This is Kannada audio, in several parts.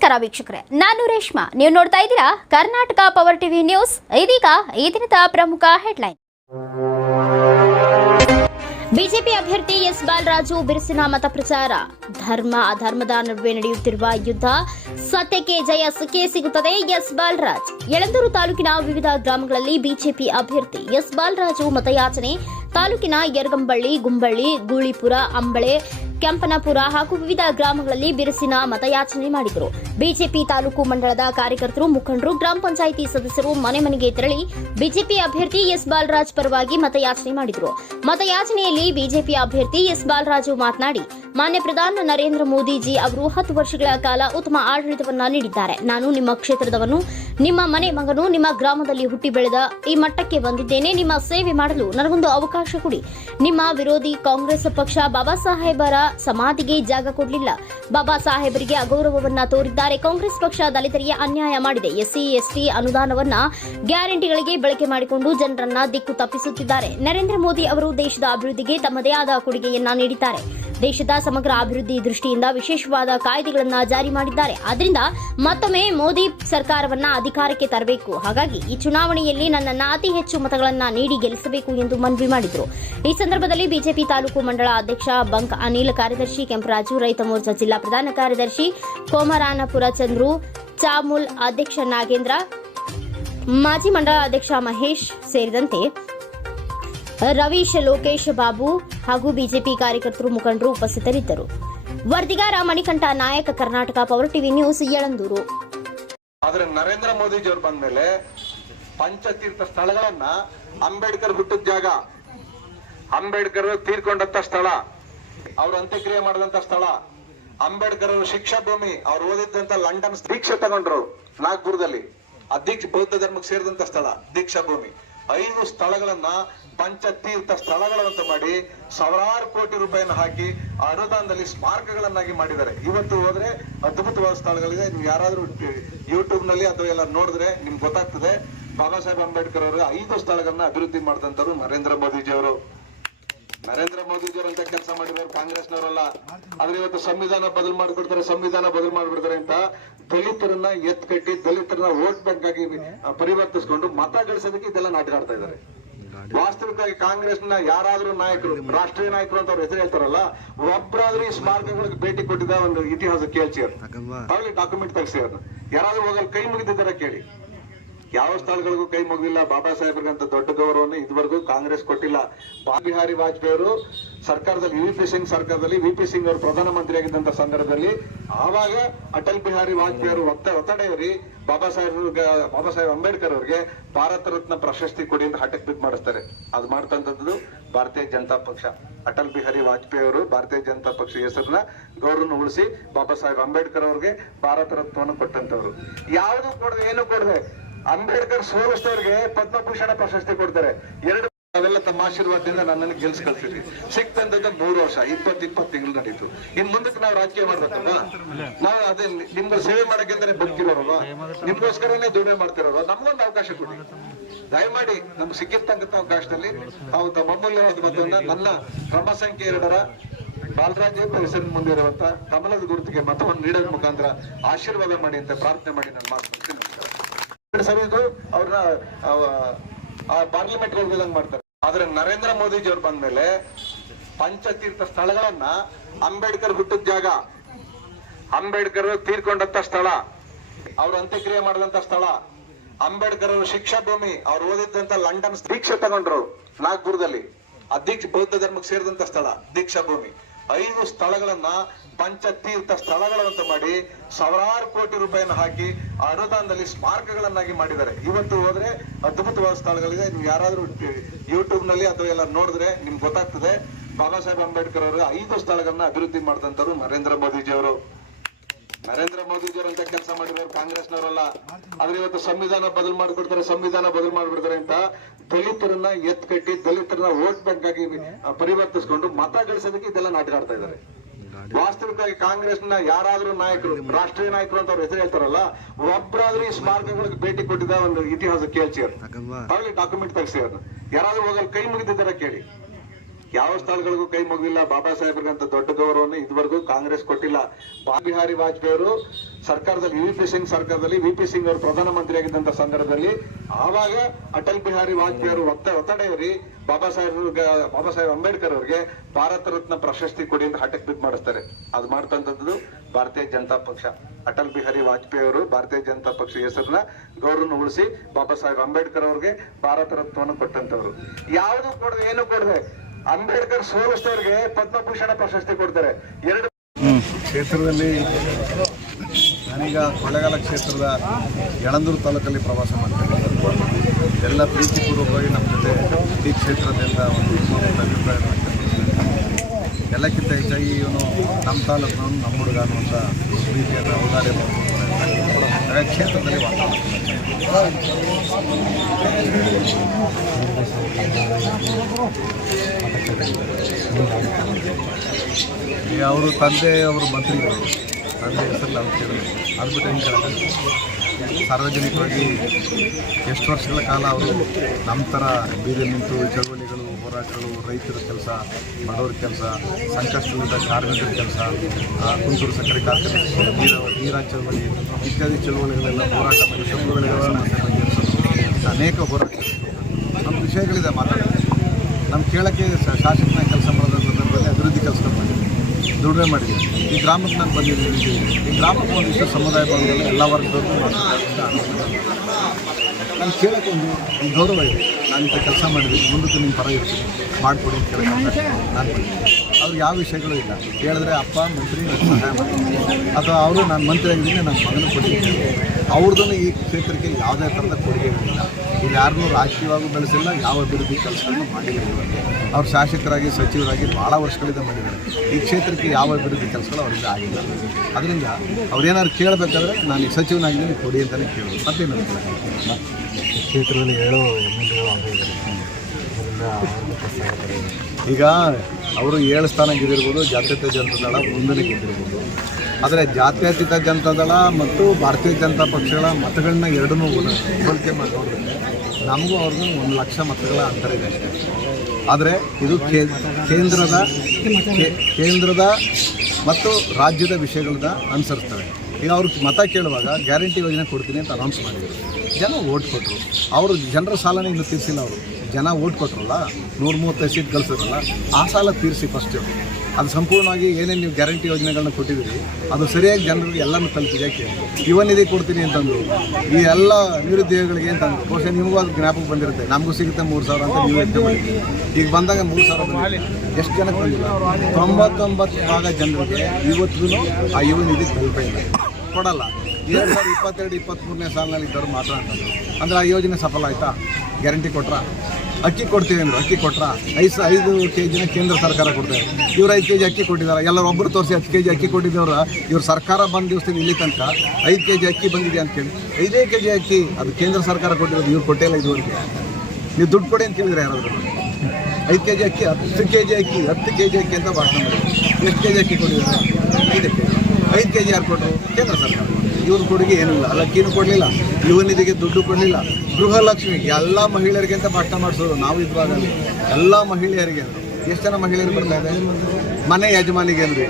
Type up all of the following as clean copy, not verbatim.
ನಮಸ್ಕಾರ ವೀಕ್ಷಕರೇ, ನಾನು ರೇಷ್ಮಾ. ನೀವು ನೋಡ್ತಾ ಇದ್ದೀರಾ ಕರ್ನಾಟಕ ಪವರ್ ಟಿವಿ ನ್ಯೂಸ್. ಇದೀಗ ಈ ದಿನದ ಪ್ರಮುಖ ಹೆಡ್ಲೈನ್. ಬಿಜೆಪಿ ಅಭ್ಯರ್ಥಿ ಎಸ್ ಬಾಲರಾಜು ಬಿರುಸಿನ ಮತ ಪ್ರಚಾರ. ಧರ್ಮ ಅಧರ್ಮದ ನಡುವೆ ನಡೆಯುತ್ತಿರುವ ಯುದ್ಧ ಸತ್ಯಕ್ಕೆ ಜಯ ಸಿಗುತ್ತದೆ. ಎಸ್ ಬಾಲರಾಜ್. ಯಳಂದೂರು ತಾಲೂಕಿನ ವಿವಿಧ ಗ್ರಾಮಗಳಲ್ಲಿ ಬಿಜೆಪಿ ಅಭ್ಯರ್ಥಿ ಎಸ್ ಬಾಲರಾಜು ಮತಯಾಚನೆ. ತಾಲೂಕಿನ ಯರಗಂಬಳ್ಳಿ, ಗುಂಬಳ್ಳಿ, ಗೂಳಿಪುರ, ಅಂಬಳೆ, ಕೆಂಪನಪುರ ಹಾಗೂ ವಿವಿಧ ಗ್ರಾಮಗಳಲ್ಲಿ ಬಿರುಸಿನ ಮತಯಾಚನೆ ಮಾಡಿದರು. ಬಿಜೆಪಿ ತಾಲೂಕು ಮಂಡಳದ ಕಾರ್ಯಕರ್ತರು, ಮುಖಂಡರು, ಗ್ರಾಮ ಪಂಚಾಯಿತಿ ಸದಸ್ಯರು ಮನೆ ಮನೆಗೆ ತೆರಳಿ ಬಿಜೆಪಿ ಅಭ್ಯರ್ಥಿ ಎಸ್ ಬಾಲರಾಜ್ ಪರವಾಗಿ ಮತಯಾಚನೆ ಮಾಡಿದರು. ಮತಯಾಚನೆಯಲ್ಲಿ ಬಿಜೆಪಿ ಅಭ್ಯರ್ಥಿ ಎಸ್ ಬಾಲರಾಜು ಮಾತನಾಡಿ, ಮಾನ್ಯ ಪ್ರಧಾನಿ ನರೇಂದ್ರ ಮೋದಿಜಿ ಅವರು 10 ವರ್ಷಗಳ ಕಾಲ ಉತ್ತಮ ಆಡಳಿತವನ್ನ ನೀಡಿದ್ದಾರೆ. ನಾನು ನಿಮ್ಮ ಕ್ಷೇತ್ರದವನು, ನಿಮ್ಮ ಮನೆ ಮಗನು, ನಿಮ್ಮ ಗ್ರಾಮದಲ್ಲಿ ಹುಟ್ಟಿ ಬೆಳೆದ ಈ ಮಟ್ಟಕ್ಕೆ ಬಂದಿದ್ದೇನೆ. ನಿಮ್ಮ ಸೇವೆ ಮಾಡಲು ನನಗೊಂದು ಅವಕಾಶ ಕೊಡಿ. ನಿಮ್ಮ ವಿರೋಧಿ ಕಾಂಗ್ರೆಸ್ ಪಕ್ಷ ಬಾಬಾ ಸಾಹೇಬರ ಸಮಾಧಿಗೆ ಜಾಗ ಕೊಡಲಿಲ್ಲ. ಬಾಬಾ ಸಾಹೇಬರಿಗೆ ಅಗೌರವವನ್ನ ತೋರಿದ್ದಾರೆ. ಕಾಂಗ್ರೆಸ್ ಪಕ್ಷ ದಲಿತರಿಗೆ ಅನ್ಯಾಯ ಮಾಡಿದೆ. ಎಸ್ಸಿ ಎಸ್ಟಿ ಅನುದಾನವನ್ನ ಗ್ಯಾರಂಟಿಗಳಿಗೆ ಬಳಕೆ ಮಾಡಿಕೊಂಡು ಜನರನ್ನ ದಿಕ್ಕು ತಪ್ಪಿಸುತ್ತಿದ್ದಾರೆ. ನರೇಂದ್ರ ಮೋದಿ ಅವರು ದೇಶದ ಅಭಿವೃದ್ಧಿಗೆ ತಮ್ಮದೇ ಆದ ಕೊಡುಗೆಯನ್ನ ನೀಡಿದ್ದಾರೆ. ದೇಶದ ಸಮಗ್ರ ಅಭಿವೃದ್ಧಿ ದೃಷ್ಟಿಯಿಂದ ವಿಶೇಷವಾದ ಕಾಯ್ದೆಗಳನ್ನ ಜಾರಿ ಮಾಡಿದ್ದಾರೆ. ಆದ್ರಿಂದ ಮತ್ತೊಮ್ಮೆ ಮೋದಿ ಸರ್ಕಾರವನ್ನ ಅಧಿಕಾರಕ್ಕೆ ತರಬೇಕು. ಹಾಗಾಗಿ ಈ ಚುನಾವಣೆಯಲ್ಲಿ ನನ್ನನ್ನ ಅತಿ ಹೆಚ್ಚು ಮತಗಳನ್ನ ನೀಡಿ ಗೆಲ್ಲಿಸಬೇಕು ಎಂದು ಮನವಿ ಮಾಡಿದರು. ಈ ಸಂದರ್ಭದಲ್ಲಿ ಬಿಜೆಪಿ ತಾಲೂಕು ಮಂಡಳ ಅಧ್ಯಕ್ಷ ಬಂಕ್ ಅನಿಲ್, ಕಾರ್ಯದರ್ಶಿ ಕೆಂಪರಾಜು, ರೈತ ಮೋರ್ಚಾ ಜಿಲ್ಲಾ ಪ್ರಧಾನ ಕಾರ್ಯದರ್ಶಿ ಕೋಮರಾನಪುರ ಚಂದ್ರು, ಚಾಮುಲ್ ಅಧ್ಯಕ್ಷ ನಾಗೇಂದ್ರ, ಮಾಜಿ ಮಂಡಳ ಅಧ್ಯಕ್ಷ ಮಹೇಶ್ ಸೇರಿದಂತೆ ರವೀಶ್, ಲೋಕೇಶ್, ಬಾಬು ಹಾಗೂ ಬಿಜೆಪಿ ಕಾರ್ಯಕರ್ತರು, ಮುಖಂಡರು ಉಪಸ್ಥಿತರಿದ್ದರು. ವರದಿಗಾರ Manikanta Nayak, Karnataka power TV news, Yelandur. ಆದ್ರೆ ನರೇಂದ್ರ ಮೋದಿಜಿ ಅವರು ಬಂದ್ಮೇಲೆ ಪಂಚತೀರ್ಥ ಸ್ಥಳಗಳನ್ನ ಅಂಬೇಡ್ಕರ್ ಹುಟ್ಟಿದ ಜಾಗ, ಅಂಬೇಡ್ಕರ್ ತೀರ್ಕೊಂಡಂತ ಸ್ಥಳ, ಅವ್ರ ಅಂತ್ಯಕ್ರಿಯೆ ಮಾಡಿದಂತ ಸ್ಥಳ, ಅಂಬೇಡ್ಕರ್ ಶಿಕ್ಷಾ ಭೂಮಿ, ಅವ್ರು ಓದಿದ್ದಂತ ಲಂಡನ್ ದೀಕ್ಷೆ ತಗೊಂಡ್ರು ನಾಗ್ಪುರದಲ್ಲಿ, ಬೌದ್ಧ ಧರ್ಮಕ್ಕೆ ಸೇರಿದಂತ ಸ್ಥಳ ದೀಕ್ಷಾ ಭೂಮಿ. 5 ಸ್ಥಳಗಳನ್ನ ಪಂಚತೀರ್ಥ ಸ್ಥಳಗಳಂತ ಮಾಡಿ ಸಾವಿರಾರು ಕೋಟಿ ರೂಪಾಯಿನ ಹಾಕಿ ಅನುದಾನದಲ್ಲಿ ಸ್ಮಾರಕಗಳನ್ನಾಗಿ ಮಾಡಿದ್ದಾರೆ. ಇವತ್ತು ಹೋದ್ರೆ ಅದ್ಭುತವಾದ ಸ್ಥಳಗಳಿದೆ. ನೀವು ಯಾರಾದ್ರೂ ಯೂಟ್ಯೂಬ್ ನಲ್ಲಿ ಅಥವಾ ಎಲ್ಲ ನೋಡಿದ್ರೆ ನಿಮ್ಗೆ ಗೊತ್ತಾಗ್ತದೆ. ಬಾಬಾ ಸಾಹೇಬ್ ಅಂಬೇಡ್ಕರ್ ಅವರು 5 ಸ್ಥಳಗಳನ್ನ ಅಭಿವೃದ್ಧಿ ಮಾಡಿದಂತವ್ರು ನರೇಂದ್ರ ಮೋದಿಜಿ ಅವರು. ನರೇಂದ್ರ ಮೋದಿಜಿ ಅವರಂತ ಕೆಲಸ ಮಾಡಿದವರು ಕಾಂಗ್ರೆಸ್ನವರಲ್ಲ. ಆದ್ರೆ ಇವತ್ತು ಸಂವಿಧಾನ ಬದಲು ಮಾಡ್ಬಿಡ್ತಾರೆ ಅಂತ ದಲಿತರನ್ನ ಎತ್ಕಟ್ಟಿ ದಲಿತರನ್ನ ವೋಟ್ ಬ್ಯಾಂಕ್ ಆಗಿ ಪರಿವರ್ತಿಸಿಕೊಂಡು ಮತ ಗಳಿಸೋದಕ್ಕೆ ಇದೆಲ್ಲ ನಾಟಕ ಆಡ್ತಾ ಇದ್ದಾರೆ. ವಾಸ್ತವಿಕವಾಗಿ ಕಾಂಗ್ರೆಸ್ನ ಯಾರಾದ್ರೂ ನಾಯಕರು, ರಾಷ್ಟ್ರೀಯ ನಾಯಕರು ಅಂತ ಅವ್ರ ಹೆಸರು ಹೇಳ್ತಾರಲ್ಲ, ಒಬ್ಬರಾದ್ರೂ ಈ ಸ್ಮಾರಕಗಳಿಗೆ ಭೇಟಿ ಕೊಟ್ಟಿದ್ದ ಒಂದು ಇತಿಹಾಸ ಕೇಳ್ಸಿಯರ್ ತಾವಲ್ಲಿ ಡಾಕ್ಯುಮೆಂಟ್ ತೆಗ್ಸಿ. ಯಾರಾದ್ರೂ ಹೋಗಲು ಕೈ ಮುಗಿದಿದ್ದಾರ ಕೇಳಿ. ಯಾವ ಸ್ಥಳಗಳಿಗೂ ಕೈ ಮುಗಿದಿಲ್ಲ. ಬಾಬಾ ಸಾಹೇಬ್ರಿಗಂತ ದೊಡ್ಡ ಗೌರವವನ್ನು ಇದುವರೆಗೂ ಕಾಂಗ್ರೆಸ್ ಕೊಟ್ಟಿಲ್ಲ. ಬಿಹಾರಿ ವಾಜಪೇಯಿ ಅವರು ಸರ್ಕಾರದಲ್ಲಿ ವಿಪಿ ಸಿಂಗ್ ಅವರು ಪ್ರಧಾನಮಂತ್ರಿ ಆಗಿದ್ದಂತ ಸಂದರ್ಭದಲ್ಲಿ ಆವಾಗ ಅಟಲ್ ಬಿಹಾರಿ ವಾಜಪೇಯಿ ಅವರು ಒತ್ತಡ ಏರಿ ಬಾಬಾ ಸಾಹೇಬ್ ಅಂಬೇಡ್ಕರ್ ಅವರಿಗೆ ಭಾರತ ರತ್ನ ಪ್ರಶಸ್ತಿ ಕೊಡಿ ಅಂತ ಹಠಕ್ಕೆ ಬಿದ್ದು ಮಾಡಿಸ್ತಾರೆ. ಅದು ಮಾಡ್ತಂತದ್ದು ಭಾರತೀಯ ಜನತಾ ಪಕ್ಷ. ಅಟಲ್ ಬಿಹಾರಿ ವಾಜಪೇಯಿ ಅವರು ಭಾರತೀಯ ಜನತಾ ಪಕ್ಷ ಹೆಸರನ್ನ ಗೌರವವನ್ನು ಉಳಿಸಿ ಬಾಬಾ ಸಾಹೇಬ್ ಅಂಬೇಡ್ಕರ್ ಅವ್ರಿಗೆ ಭಾರತ ರತ್ನವನ್ನು ಕೊಟ್ಟಂತವ್ರು. ಯಾವುದು ಕೊಡದೆ ಏನು ಕೊಡದೆ ಅಂಬೇಡ್ಕರ್ ಸೋಲಿಸಿದವ್ರಿಗೆ ಪದ್ಮಭೂಷಣ ಪ್ರಶಸ್ತಿ ಕೊಡ್ತಾರೆ. ಅವೆಲ್ಲ ತಮ್ಮ ಆಶೀರ್ವಾದದಿಂದ ನನ್ನನ್ನು ಗೆಲ್ಸಿ ಕಳ್ಸಿದ್ವಿ. ಸಿಕ್ತಂತಂದ 3 ವರ್ಷ 20 ತಿಂಗಳು ನಡೀತು. ಇನ್ ಮುಂದಕ್ಕೆ ನಾವು ರಾಜಕೀಯ ಮಾಡ್ಬೇಕಲ್ಲ. ನಾವು ಅದೇ ನಿಮ್ಗೆ ಸೇವೆ ಮಾಡಕ್ಕೆ ಬದುಕಿರೋರಲ್ವಾ, ನಿಮ್ಗೋಸ್ಕರನೇ ದುಡಿಮೆ ಮಾಡ್ತಿರೋರು. ನಮ್ಗೊಂದು ಅವಕಾಶ ಕೊಡಿ ದಯಮಾಡಿ. ನಮ್ಗೆ ಸಿಕ್ಕಿರ್ತಕ್ಕಂಥ ಅವಕಾಶದಲ್ಲಿ ಅವತ್ತು ಅಮೂಲ್ಯವಾದ ಮತವನ್ನ ನನ್ನ ಕ್ರಮ ಸಂಖ್ಯೆ 2ರ ಬಾಲರಾಜ್ ಹೆಸರಿನ ಮುಂದಿರುವಂತ ಕಮಲದ ಗುರುತಿಗೆ ಮತವನ್ನು ನೀಡೋದ್ರ ಮುಖಾಂತರ ಆಶೀರ್ವಾದ ಮಾಡಿ ಅಂತ ಪ್ರಾರ್ಥನೆ ಮಾಡಿ ನನ್ನ ಮಾತು ಸರಿದು ಅವ್ರನ್ನ ಪಾರ್ಲಿಮೆಂಟ್ ಹೋಗೋದಂಗ್ ಮಾಡ್ತಾರೆ. ಆದ್ರೆ ನರೇಂದ್ರ ಮೋದಿಜಿ ಅವರು ಬಂದ್ಮೇಲೆ ಪಂಚತೀರ್ಥ ಸ್ಥಳಗಳನ್ನ ಅಂಬೇಡ್ಕರ್ ಹುಟ್ಟಿದ ಜಾಗ, ಅಂಬೇಡ್ಕರ್ ತೀರ್ಕೊಂಡಂತ ಸ್ಥಳ, ಅವ್ರ ಅಂತ್ಯಕ್ರಿಯೆ ಮಾಡಿದಂತ ಸ್ಥಳ, ಅಂಬೇಡ್ಕರ್ ಶಿಕ್ಷಾ ಭೂಮಿ, ಅವ್ರು ಓದಿದ್ದಂತ ಲಂಡನ್ ದೀಕ್ಷೆ ತಗೊಂಡ್ರು ನಾಗ್ಪುರದಲ್ಲಿ, ಬೌದ್ಧ ಧರ್ಮಕ್ಕೆ ಸೇರಿದಂತ ಸ್ಥಳ ದೀಕ್ಷಾ ಭೂಮಿ. 5 ಸ್ಥಳಗಳನ್ನ ಪಂಚತೀರ್ಥ ಸ್ಥಳಗಳಂತ ಮಾಡಿ ಸಾವಿರಾರು ಕೋಟಿ ರೂಪಾಯಿನ ಹಾಕಿ ಅನುದಾನದಲ್ಲಿ ಸ್ಮಾರಕಗಳನ್ನಾಗಿ ಮಾಡಿದ್ದಾರೆ. ಇವತ್ತು ಹೋದ್ರೆ ಅದ್ಭುತವಾದ ಸ್ಥಳಗಳಿದೆ. ನೀವು ಯಾರಾದ್ರೂ ಯೂಟ್ಯೂಬ್ ನಲ್ಲಿ ಅಥವಾ ಎಲ್ಲ ನೋಡಿದ್ರೆ ನಿಮ್ಗೆ ಗೊತ್ತಾಗ್ತದೆ. ಬಾಬಾ ಸಾಹೇಬ್ ಅಂಬೇಡ್ಕರ್ ಅವರು 5 ಸ್ಥಳಗಳನ್ನ ಅಭಿವೃದ್ಧಿ ಮಾಡಿದಂತವ್ರು ನರೇಂದ್ರ ಮೋದಿಜಿ ಅವರು. ನರೇಂದ್ರ ಮೋದಿಜಿ ಅವರಂತ ಕೆಲಸ ಮಾಡಿದವರು ಕಾಂಗ್ರೆಸ್ನವರಲ್ಲ. ಆದ್ರೆ ಇವತ್ತು ಸಂವಿಧಾನ ಬದಲು ಮಾಡ್ಬಿಡ್ತಾರೆ ಅಂತ ದಲಿತರನ್ನ ಎತ್ಕಟ್ಟಿ ದಲಿತರನ್ನ ವೋಟ್ ಬ್ಯಾಂಕ್ ಆಗಿ ಪರಿವರ್ತಿಸಿಕೊಂಡು ಮತ ಗಳಿಸೋದಕ್ಕೆ ಇದೆಲ್ಲ ನಾಟಕ ಆಡ್ತಾ ಇದ್ದಾರೆ. ವಾಸ್ತವಿಕವಾಗಿ ಕಾಂಗ್ರೆಸ್ನ ಯಾರಾದ್ರೂ ನಾಯಕರು, ರಾಷ್ಟ್ರೀಯ ನಾಯಕರು ಅಂತ ಅವ್ರ ಹೆಸರು ಹೇಳ್ತಾರಲ್ಲ, ಒಬ್ಬರಾದ್ರೂ ಈ ಸ್ಮಾರಕಗಳಿಗೆ ಭೇಟಿ ಕೊಟ್ಟಿದ್ದ ಒಂದು ಇತಿಹಾಸ ಕೇಳ್ಸಿಯರ್ ತಾವಲ್ಲಿ ಡಾಕ್ಯುಮೆಂಟ್ ತೆಗ್ಸಿ. ಯಾರಾದ್ರೂ ಹೋಗಲು ಕೈ ಮುಗಿದಿದ್ದಾರ ಕೇಳಿ. ಯಾವ ಸ್ಥಳಗಳಿಗೂ ಕೈ ಮುಗಿದಿಲ್ಲ. ಬಾಬಾ ಸಾಹೇಬ್ರಿಗಂತ ದೊಡ್ಡ ಗೌರವವನ್ನು ಇದುವರೆಗೂ ಕಾಂಗ್ರೆಸ್ ಕೊಟ್ಟಿಲ್ಲ. ಬಿಹಾರಿ ವಾಜಪೇಯಿ ಅವರು ಸರ್ಕಾರದಲ್ಲಿ ವಿ.ಪಿ. ಸಿಂಗ್ ಸರ್ಕಾರದಲ್ಲಿ ವಿ.ಪಿ. ಸಿಂಗ್ ಅವರು ಪ್ರಧಾನಮಂತ್ರಿ ಆಗಿದ್ದಂತ ಸಂದರ್ಭದಲ್ಲಿ ಆವಾಗ ಅಟಲ್ ಬಿಹಾರಿ ವಾಜಪೇಯಿ ಅವರು ಒತ್ತಡ ಏರಿ ಬಾಬಾ ಸಾಹೇಬ್ ಅಂಬೇಡ್ಕರ್ ಅವರಿಗೆ ಭಾರತ ರತ್ನ ಪ್ರಶಸ್ತಿ ಕೊಡಿ ಅಂತ ಹಠಕ್ಕೆ ಬಿದ್ದು ಮಾಡಿಸ್ತಾರೆ. ಅದು ಮಾಡ್ತಂಥದ್ದು ಭಾರತೀಯ ಜನತಾ ಪಕ್ಷ. ಅಟಲ್ ಬಿಹಾರಿ ವಾಜಪೇಯಿ ಅವರು ಭಾರತೀಯ ಜನತಾ ಪಕ್ಷ ಹೆಸರನ್ನ ಗೌರವನ ಉಳಿಸಿ ಬಾಬಾ ಸಾಹೇಬ್ ಅಂಬೇಡ್ಕರ್ ಅವ್ರಿಗೆ ಭಾರತ ರತ್ನವನ್ನು ಕೊಟ್ಟಂತವ್ರು. ಯಾವುದು ಕೊಡದೆ ಏನು ಕೊಡದೆ ಅಂಬೇಡ್ಕರ್ ಸೋಲಿಸಿದವ್ರಿಗೆ ಪದ್ಮಭೂಷಣ ಪ್ರಶಸ್ತಿ ಕೊಡ್ತಾರೆ. ಎರಡು ಕ್ಷೇತ್ರದಲ್ಲಿ ನಾನೀಗ ಕೊಳ್ಳೇಗಾಲ ಕ್ಷೇತ್ರದ ಯಳಂದೂರು ತಾಲೂಕಲ್ಲಿ ಪ್ರವಾಸ ಮಾಡ್ತೇನೆ. ಎಲ್ಲ ಪ್ರೀತಿಪೂರ್ವಕವಾಗಿ ನಮ್ಮ ಜೊತೆ ಈ ಕ್ಷೇತ್ರದಿಂದ ಒಂದು ಅಭಿಪ್ರಾಯ ಮಾಡ್ತೇನೆ. ಎಲ್ಲಕ್ಕಿಂತ ಹೆಚ್ಚಾಗಿ ಇವನು ನಮ್ಮ ತಾಲೂಕು ನಮ್ಮ ಹುಡುಗ ಅನ್ನುವಂಥ ರೀತಿಯಾದ ಔದಾರ್ಯ ಮಾಡ್ತಾರೆ. ಕ್ಷೇತ್ರದಲ್ಲಿ ಈಗ ಅವರು ತಂದೆಯವರು ಮಂತ್ರಿಗಳು, ತಂದೆ ಹೆಸರಲ್ಲಿ ಅವ್ರು ಕೇಳಿದ್ರು. ಅದು ಬಿಟ್ಟು ಹೆಂಗೆ ಕೇಳಿದ್ರೆ ಸಾರ್ವಜನಿಕವಾಗಿ ಎಷ್ಟು ವರ್ಷಗಳ ಕಾಲ ಅವರು ನಮ್ಮ ಥರ ಬೀದಿ ನಿಂತು ಚಳವಳಿಗಳು, ಹೋರಾಟಗಳು, ರೈತರ ಕೆಲಸ, ಬಡವರ ಕೆಲಸ, ಸಂಕಷ್ಟದ ಕಾರ್ಮಿಕರ ಕೆಲಸ, ಕುಂತೂರು ಸಕ್ಕರೆ ಕಾರ್ಖಾನೆ, ನೀರಾ ಚಳವಳಿ ಇತ್ಯಾದಿ ಚಳವಳಿಗಳೆಲ್ಲ ಹೋರಾಟ ಮಾಡಿ ಶತ್ರುಗಳಿಗೆಲ್ಲ ಸಮಸ್ಯೆ ಬಗೆಹರಿಸೋದು ಅನೇಕ ಹೋರಾಟ ನಮ್ಮ ವಿಷಯಗಳಿದೆ ಮಾತಾಡೋದು. ನಮ್ಮ ಕೇಳೋಕ್ಕೆ ಶಾಸಕನ ಕೆಲಸ ಮಾಡೋದ್ರ ಸಂದರ್ಭದಲ್ಲಿ ಅಭಿವೃದ್ಧಿ ಕೆಲಸಗಳು ಮಾಡಿದ್ದೀವಿ, ದುಡಿಮೆ ಮಾಡಿದ್ದೀವಿ. ಈ ಗ್ರಾಮಕ್ಕೆ ನಾನು ಬಂದಿದ್ದೀನಿ. ಈ ಗ್ರಾಮಕ್ಕೆ ಒಂದಿಷ್ಟು ಸಮುದಾಯ ಭಾಗದಲ್ಲಿ ಎಲ್ಲ ವರ್ಗದವರು ನಾನು ಕೇಳೋಕ್ಕೆ ಒಂದು ಗೌರವ ಇದೆ. ನಾನು ಇಂಥ ಕೆಲಸ ಮಾಡಿದ್ದೀನಿ, ಮುಂದಕ್ಕೆ ನಿಮ್ಮ ಪರ ಇರ್ತೀನಿ, ಮಾಡಿಕೊಡಿ ಅಂತ ಕೇಳೋಕ್ಕೆ ನಾನು ಮಾಡಿದ್ದೀನಿ. ಅವ್ರಿಗೆ ಯಾವ ವಿಷಯಗಳು ಇಲ್ಲ. ಹೇಳಿದ್ರೆ ಅಪ್ಪ ಮಂತ್ರಿ ಸಹಾಯ ಮಾಡ್ತೀನಿ, ಅಥವಾ ಅವರು ನಾನು ಮಂತ್ರಿ ಆಗಿದ್ದೀನಿ, ನನ್ನ ಮಗನ ಕೊಟ್ಟಿದ್ದೀನಿ. ಅವ್ರದ್ದು ಈ ಕ್ಷೇತ್ರಕ್ಕೆ ಯಾವುದೇ ಥರದ ಕೊಡುಗೆ ಇಲ್ಲ. ಇಲ್ಲಿ ಯಾರನ್ನೂ ರಾಜಕೀಯವಾಗೂ ಬೆಳೆಸಿಲ್ಲ, ಯಾವ ಅಭಿವೃದ್ಧಿ ಕೆಲಸಗಳನ್ನು ಮಾಡಿಲ್ಲ. ಅವ್ರು ಶಾಸಕರಾಗಿ ಸಚಿವರಾಗಿ ಭಾಳ ವರ್ಷಗಳಿಂದ ಮಾಡಿದ್ದಾರೆ. ಈ ಕ್ಷೇತ್ರಕ್ಕೆ ಯಾವ ಅಭಿವೃದ್ಧಿ ಕೆಲಸಗಳು ಅವ್ರಿಗೆ ಆಗಿಲ್ಲ. ಅದರಿಂದ ಅವ್ರೇನಾದ್ರು ಕೇಳಬೇಕಾದ್ರೆ ನಾನು ಈ ಸಚಿವನಾಗಿದ್ದೀನಿ ಕೊಡಿ ಅಂತಲೇ ಕೇಳೋದು. ಮತ್ತೇನು ಕ್ಷೇತ್ರದಲ್ಲಿ 7 MLAಗಳು ಈಗ ಅವರು 7 ಸ್ಥಾನ ಗೆದ್ದಿರ್ಬೋದು, ಜಾತ್ಯತೀತ ಜನತಾದಳ 1ನೇ ಗೆದ್ದಿರ್ಬೋದು. ಆದರೆ ಜಾತ್ಯತೀತ ಜನತಾದಳ ಮತ್ತು ಭಾರತೀಯ ಜನತಾ ಪಕ್ಷಗಳ ಮತಗಳನ್ನ ಎರಡನ್ನೂ ಹೋಲಿಕೆ ಮಾಡಿ ನೋಡಿದ್ರೆ ನಮಗೂ ಅವ್ರಿಗೂ 1 ಲಕ್ಷ ಮತಗಳ ಅಂತರ ಇದೆ ಅಷ್ಟೇ. ಆದರೆ ಇದು ಕೇಂದ್ರದ ಮತ್ತು ರಾಜ್ಯದ ವಿಷಯಗಳನ್ನ ಅನುಸರಿಸ್ತವೆ. ಈಗ ಅವ್ರು ಮತ ಕೇಳುವಾಗ ಗ್ಯಾರಂಟಿ ಯೋಜನೆ ಕೊಡ್ತೀನಿ ಅಂತ ಅನೌನ್ಸ್ ಮಾಡಿದರು. ಜನ ಓಟ್ ಕೊಟ್ಟರು. ಅವರು ಜನರ ಸಾಲನೇ ಇನ್ನೂ ತೀರಿಸಿಲ್ಲ. ಅವರು ಜನ ಓಟ್ ಕೊಟ್ಟರಲ್ಲ, 135 ಸೀಟ್ ಕಳಿಸಿದ್ರಲ್ಲ, ಆ ಸಾಲ ತೀರಿಸಿ ಫಸ್ಟು. ಅದು ಸಂಪೂರ್ಣವಾಗಿ ಏನೇನು ನೀವು ಗ್ಯಾರಂಟಿ ಯೋಜನೆಗಳನ್ನ ಕೊಟ್ಟಿದ್ದೀರಿ ಅದು ಸರಿಯಾಗಿ ಜನರಿಗೆ ಎಲ್ಲನೂ ತಲುಪಿದಕ್ಕೆ ಯುವ ನಿಧಿ ಕೊಡ್ತೀನಿ ಅಂತಂದರು. ಈ ಎಲ್ಲ ನಿರುದ್ಯೋಗಿಗಳಿಗೆ ಅಂತಂದರು. ಬಹುಶಃ ನಿಮಗೂ ಅದು ಜ್ಞಾಪಕ ಬಂದಿರುತ್ತೆ. ನಮಗೂ ಸಿಗುತ್ತೆ 3,000 ಅಂತ ನೀವು ಯೋಚನೆ ಮಾಡಿದ್ದೀವಿ. ಈಗ ಬಂದಾಗ 3,000 ಬಂದಿದೆ. ಎಷ್ಟು ಜನಕ್ಕೆ ಬಂದಿಲ್ಲ? 99% ಜನರಿಗೆ ಇವತ್ತಿಗೂ ಆ ಯುವ ನಿಧಿ ತಲುಪಿಲ್ಲ, ಕೊಡಲ್ಲ. 2022-23ನೇ ಸಾಲಿನಲ್ಲಿ ಇದ್ದವರು ಮಾತ್ರ ಅಂತಂದರು. ಅಂದರೆ ಆ ಯೋಜನೆ ಸಫಲ ಆಯಿತಾ? ಗ್ಯಾರಂಟಿ ಕೊಟ್ರಾ? ಅಕ್ಕಿ ಕೊಡ್ತೀವಿ ಅಂದರು. ಅಕ್ಕಿ ಕೊಟ್ರಾ? 5 ಕೆಜಿನ ಕೇಂದ್ರ ಸರ್ಕಾರ ಕೊಡ್ತಾರೆ. ಇವ್ರು 5 ಕೆಜಿ ಅಕ್ಕಿ ಕೊಟ್ಟಿದ್ದಾರೆ. ಎಲ್ಲರೂ ಒಬ್ಬರು ತೋರಿಸಿ 10 ಕೆಜಿ ಅಕ್ಕಿ ಕೊಟ್ಟಿದ್ದವ್ರು ಇವ್ರು ಸರ್ಕಾರ ಬಂದ ದಿವಸದಿಂದ ಇಲ್ಲಿ ತನಕ 5 ಕೆಜಿ ಅಕ್ಕಿ ಬಂದಿದೆ ಅಂತೇಳಿ 5 ಕೆಜಿ ಅಕ್ಕಿ ಅದು ಕೇಂದ್ರ ಸರ್ಕಾರ ಕೊಟ್ಟಿರೋದು, ಇವ್ರು ಕೊಟ್ಟೇ ಇಲ್ಲ ಇದುವರೆಗೆ. ನೀವು ದುಡ್ಡು ಕೊಡಿ ಅಂತ ಕೇಳಿದ್ರೆ ಯಾರಾದರೂ 5 ಕೆಜಿ ಅಕ್ಕಿ 10 ಕೆಜಿ ಅಕ್ಕಿ 10 ಕೆಜಿ ಅಕ್ಕಿ ಅಂತ ಭಾಷಣ ಮಾಡಿದ್ರು. ಎಷ್ಟು ಕೆಜಿ ಅಕ್ಕಿ ಕೊಟ್ಟಿದ್ದಾರೆ? 5 ಕೆಜಿ. 5 ಕೆಜಿ ಯಾರು ಕೊಟ್ಟರು? ಕೇಂದ್ರ ಸರ್ಕಾರ. ಇವ್ರ ಕೊಡುಗೆ ಏನೂ ಇಲ್ಲ. ಅಕ್ಕಿನೂ ಕೊಡಲಿಲ್ಲ, ಯುವ ನಿಧಿಗೆ ದುಡ್ಡು ಕೊಡಲಿಲ್ಲ. ಗೃಹಲಕ್ಷ್ಮಿ ಎಲ್ಲ ಮಹಿಳೆಯರಿಗೆ ಅಂತ ಭಾಷಣ ಮಾಡಿಸೋದು ನಾವು ಇದ್ವಾಗಲ್ಲಿ ಎಲ್ಲ ಮಹಿಳೆಯರಿಗೆ. ಎಷ್ಟು ಜನ ಮಹಿಳೆಯರು ಬರ್ತಾ ಇದೆ? ಮನೆ ಯಜಮಾನಿಗೆ ಅಂದರೆ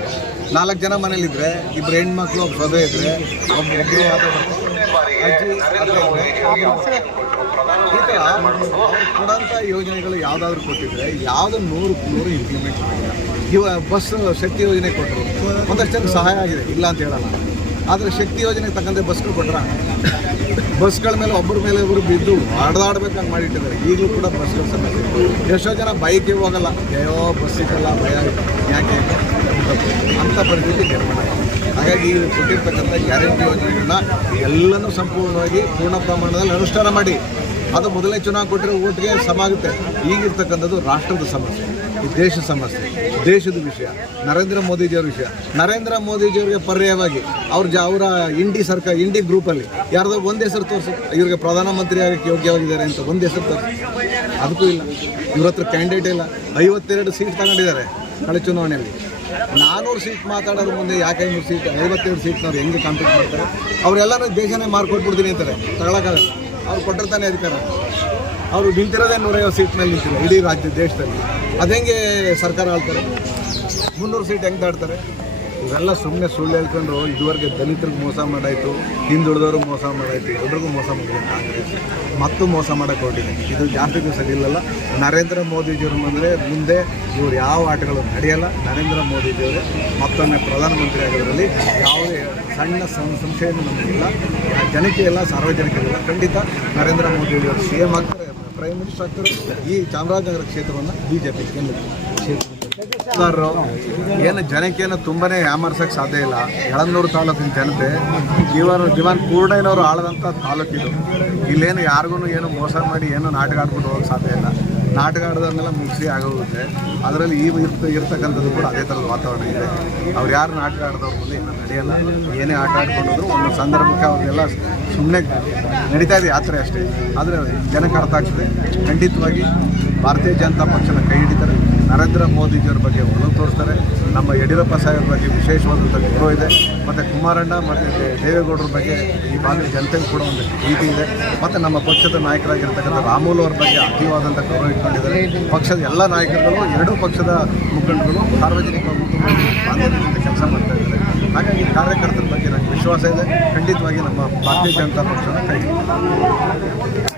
4 ಜನ ಮನೇಲಿದ್ದರೆ 2 ಹೆಣ್ಮಕ್ಳು, ಒಬ್ಬ ಸೊದೆ ಇದ್ದರೆ ಒಬ್ಬರು ಈ ಥರ ಕೊಡೋಂಥ ಯೋಜನೆಗಳು ಯಾವುದಾದ್ರೂ ಕೊಟ್ಟಿದ್ರೆ ಯಾವುದು 100% ಇಂಪ್ಲಿಮೆಂಟ್ ಮಾಡಿಲ್ಲ. ಬಸ್ ಶಕ್ತಿ ಯೋಜನೆ ಕೊಟ್ಟರು, ಒಂದಷ್ಟು ಜನಕ್ಕೆ ಸಹಾಯ ಆಗಿದೆ, ಇಲ್ಲ ಅಂತ ಹೇಳಲ್ಲ. ಆದರೆ ಶಕ್ತಿ ಯೋಜನೆಗೆ ತಕ್ಕಂತೆ ಬಸ್ಗಳು ಕೊಟ್ಟರ? ಬಸ್ಗಳ ಮೇಲೆ ಒಬ್ಬರು ಬಿದ್ದು ಆಡದಾಡ್ಬೇಕಂತ ಮಾಡಿಟ್ಟಿದ್ದಾರೆ. ಈಗಲೂ ಕೂಡ ಬಸ್ಗಳ ಸಮಸ್ಯೆ. ಎಷ್ಟೋ ಜನ ಬೈಕಿಗೆ ಹೋಗಲ್ಲ, ಅಯ್ಯೋ ಬಸ್ ಸಿಗಲ್ಲ, ಭಯ ಯಾಕೆ ಅಂಥ ಪರಿಸ್ಥಿತಿ ನಿರ್ಮಾಣ ಆಗಿದೆ. ಹಾಗಾಗಿ ಈಗ ಕೊಟ್ಟಿರ್ತಕ್ಕಂಥ ಗ್ಯಾರಂಟಿ ಯೋಜನೆಗಳನ್ನ ಎಲ್ಲನೂ ಸಂಪೂರ್ಣವಾಗಿ ಪೂರ್ಣ ಪ್ರಮಾಣದಲ್ಲಿ ಅನುಷ್ಠಾನ ಮಾಡಿ. ಅದು ಮೊದಲನೇ ಚುನಾವಣೆ ಕೊಟ್ಟರೆ ಓಟ್ಗೆ ಸಮ ಆಗುತ್ತೆ. ಈಗಿರ್ತಕ್ಕಂಥದ್ದು ರಾಷ್ಟ್ರದ ಸಮಸ್ಯೆ, ಈ ದೇಶದ ಸಮಸ್ಯೆ, ದೇಶದ ವಿಷಯ, ನರೇಂದ್ರ ಮೋದಿಜಿಯವ್ರ ವಿಷಯ. ನರೇಂದ್ರ ಮೋದಿಜಿಯವ್ರಿಗೆ ಪರ್ಯಾಯವಾಗಿ ಅವರ ಇಂಡಿ ಗ್ರೂಪಲ್ಲಿ ಯಾರ್ದೋ ಒಂದು ಹೆಸರು ತೋರಿಸಿ ಇವ್ರಿಗೆ ಪ್ರಧಾನಮಂತ್ರಿ ಆಗಕ್ಕೆ ಯೋಗ್ಯವಾಗಿದ್ದಾರೆ ಅಂತ ಒಂದು ಹೆಸರು ತೋರಿಸಿ, ಅದಕ್ಕೂ ಇಲ್ಲ. ಇವ್ರ ಹತ್ರ ಕ್ಯಾಂಡಿಡೇಟ್ ಇಲ್ಲ. 52 ಸೀಟ್ ತಗೊಂಡಿದ್ದಾರೆ ಕಳೆದ ಚುನಾವಣೆಯಲ್ಲಿ. 400 ಸೀಟ್ ಮಾತಾಡೋದ್ರ ಮುಂದೆ ಯಾಕೆ 500 ಸೀಟ್ 52 ಸೀಟ್ನವ್ರು ಹೆಂಗೆ ಕಾಂಪೀಟ್ ಮಾಡ್ತಾರೆ? ಅವರೆಲ್ಲರೂ ದೇಶನೇ ಮಾರ್ಕೊಟ್ಬಿಡ್ತೀನಿ ಅಂತಾರೆ. ತಗೊಳಕ್ಕಾಗಲ್ಲ. ಅವ್ರು ಕೊಟ್ಟಿರ್ತಾನೆ ಅಧಿಕಾರ. ಅವರು ನಿಂತಿರೋದೇ 150 ಸೀಟ್ ಮೇಲೆ ನಿಂತಿಲ್ಲ ಇಡೀ ರಾಜ್ಯ ದೇಶದಲ್ಲಿ. ಅದಂಗೆ ಸರ್ಕಾರ ಆಳ್ತಾರೆ? 300 ಸೀಟ್ ಹೆಂಗೆ ದಾಟ್ತಾರೆ? ಇವೆಲ್ಲ ಸುಮ್ಮನೆ ಸುಳ್ಳು ಹೇಳ್ಕೊಂಡು ಇದುವರೆಗೆ ದಲಿತರಿಗೆ ಮೋಸ ಮಾಡಾಯಿತು, ಹಿಂದುಳಿದವ್ರಿಗೆ ಮೋಸ ಮಾಡಾಯಿತು, ಎಲ್ರಿಗೂ ಮೋಸ ಮಾಡಿದೆ ಕಾಂಗ್ರೆಸ್. ಮತ್ತು ಮೋಸ ಮಾಡೋಕ್ಕೆ ಹೊರಟಿದೆ. ಇದು ಜಾಸ್ತಿ ದಿವಸ ಇಲ್ಲಲ್ಲ. ನರೇಂದ್ರ ಮೋದಿಜಿಯವರು ಬಂದರೆ ಮುಂದೆ ಇವ್ರು ಯಾವ ಆಟಗಳು ನಡೆಯಲ್ಲ. ನರೇಂದ್ರ ಮೋದಿಜಿಯವರೇ ಮತ್ತೊಮ್ಮೆ ಪ್ರಧಾನಮಂತ್ರಿ ಆಗೋದ್ರಲ್ಲಿ ಯಾವುದೇ ಸಣ್ಣ ಸಂಶಯನೂ ನಮಗಿಲ್ಲ. ಜನಕ್ಕೆ ಎಲ್ಲ ಸಾರ್ವಜನಿಕರಿಲ್ಲ. ಖಂಡಿತ ನರೇಂದ್ರ ಮೋದಿಜಿಯವರು CM ಆಗ್ತಾರೆ, ಪ್ರೈಮ್ ಮಿನಿಸ್ಟರ್ ಆಗ್ತಾರೆ. ಈ ಚಾಮರಾಜನಗರ ಕ್ಷೇತ್ರವನ್ನು BJP ಕ್ಷೇತ್ರ ಏನು ಜನಕ್ಕೇನು ತುಂಬಾ ಯಾಮರ್ಸೋಕ್ಕೆ ಸಾಧ್ಯ ಇಲ್ಲ. ಯಳಂದೂರು ತಾಲೂಕಿನ ಜನತೆ ದಿವಾನ್ ಪೂರ್ಣಯ್ಯನವರು ಆಳದಂಥ ತಾಲೂಕಿದು. ಇಲ್ಲೇನು ಯಾರಿಗೂ ಏನು ಮೋಸ ಮಾಡಿ ಏನು ನಾಟಕ ಆಡ್ಬಿಟ್ಟು ಹೋಗೋಕ್ಕೆ ಸಾಧ್ಯ ಇಲ್ಲ. ನಾಟಕ ಆಡೋದನ್ನೆಲ್ಲ ಮುಗಿಸಿ ಆಗೋಗುತ್ತೆ. ಅದರಲ್ಲಿ ಇರ್ತಕ್ಕಂಥದ್ದು ಕೂಡ ಅದೇ ಥರದ ವಾತಾವರಣ ಇದೆ. ಅವ್ರು ಯಾರು ನಾಟಕ ಆಡಿದವ್ರ ಮುಂದೆ ಏನೂ ನಡೆಯಲ್ಲ. ಏನೇ ಆಟ ಆಡ್ಕೊಂಡೋದ್ರು ಒಂದು ಸಂದರ್ಭಕ್ಕೆ ಅವ್ರಿಗೆಲ್ಲ ಸುಮ್ಮನೆ ನಡೀತಾ ಇದೆ ಯಾತ್ರೆ ಅಷ್ಟೇ. ಆದರೆ ಜನಕ್ಕೆ ಅರ್ಥ ಆಗ್ತದೆ. ಖಂಡಿತವಾಗಿ ಭಾರತೀಯ ಜನತಾ ಪಕ್ಷನ ಕೈ ಹಿಡಿತಾರೆ. ನರೇಂದ್ರ ಮೋದಿಜಿಯವ್ರ ಬಗ್ಗೆ ಒಲವು ತೋರಿಸ್ತಾರೆ. ನಮ್ಮ ಯಡಿಯೂರಪ್ಪ ಸಾಹೇಬ್ರ ಬಗ್ಗೆ ವಿಶೇಷವಾದಂಥ ಗೌರವ ಇದೆ. ಮತ್ತು ಕುಮಾರಣ್ಣ ಮತ್ತು ದೇವೇಗೌಡರ ಬಗ್ಗೆ ಈ ಭಾಗದ ಜನತೆಗೂ ಕೂಡ ಒಂದು ಪ್ರೀತಿ ಇದೆ. ಮತ್ತು ನಮ್ಮ ಪಕ್ಷದ ನಾಯಕರಾಗಿರ್ತಕ್ಕಂಥ ರಾಮುಲು ಅವ್ರ ಬಗ್ಗೆ ಅತೀವಾದಂಥ ಗೌರವ ಇಟ್ಕೊಂಡಿದ್ದಾರೆ. ಪಕ್ಷದ ಎಲ್ಲ ನಾಯಕರುಗಳು, ಎರಡೂ ಪಕ್ಷದ ಮುಖಂಡರು ಸಾರ್ವಜನಿಕ ಬಾಂಧವ್ಯದಿಂದ ಕೆಲಸ ಮಾಡ್ತಾ ಇದ್ದಾರೆ. ಹಾಗಾಗಿ ಕಾರ್ಯಕರ್ತರ ಬಗ್ಗೆ ನನಗೆ ವಿಶ್ವಾಸ ಇದೆ. ಖಂಡಿತವಾಗಿ ನಮ್ಮ ಭಾರತೀಯ ಜನತಾ ಪಕ್ಷನ ಕೈ ಹಿಡಿತಾರೆ.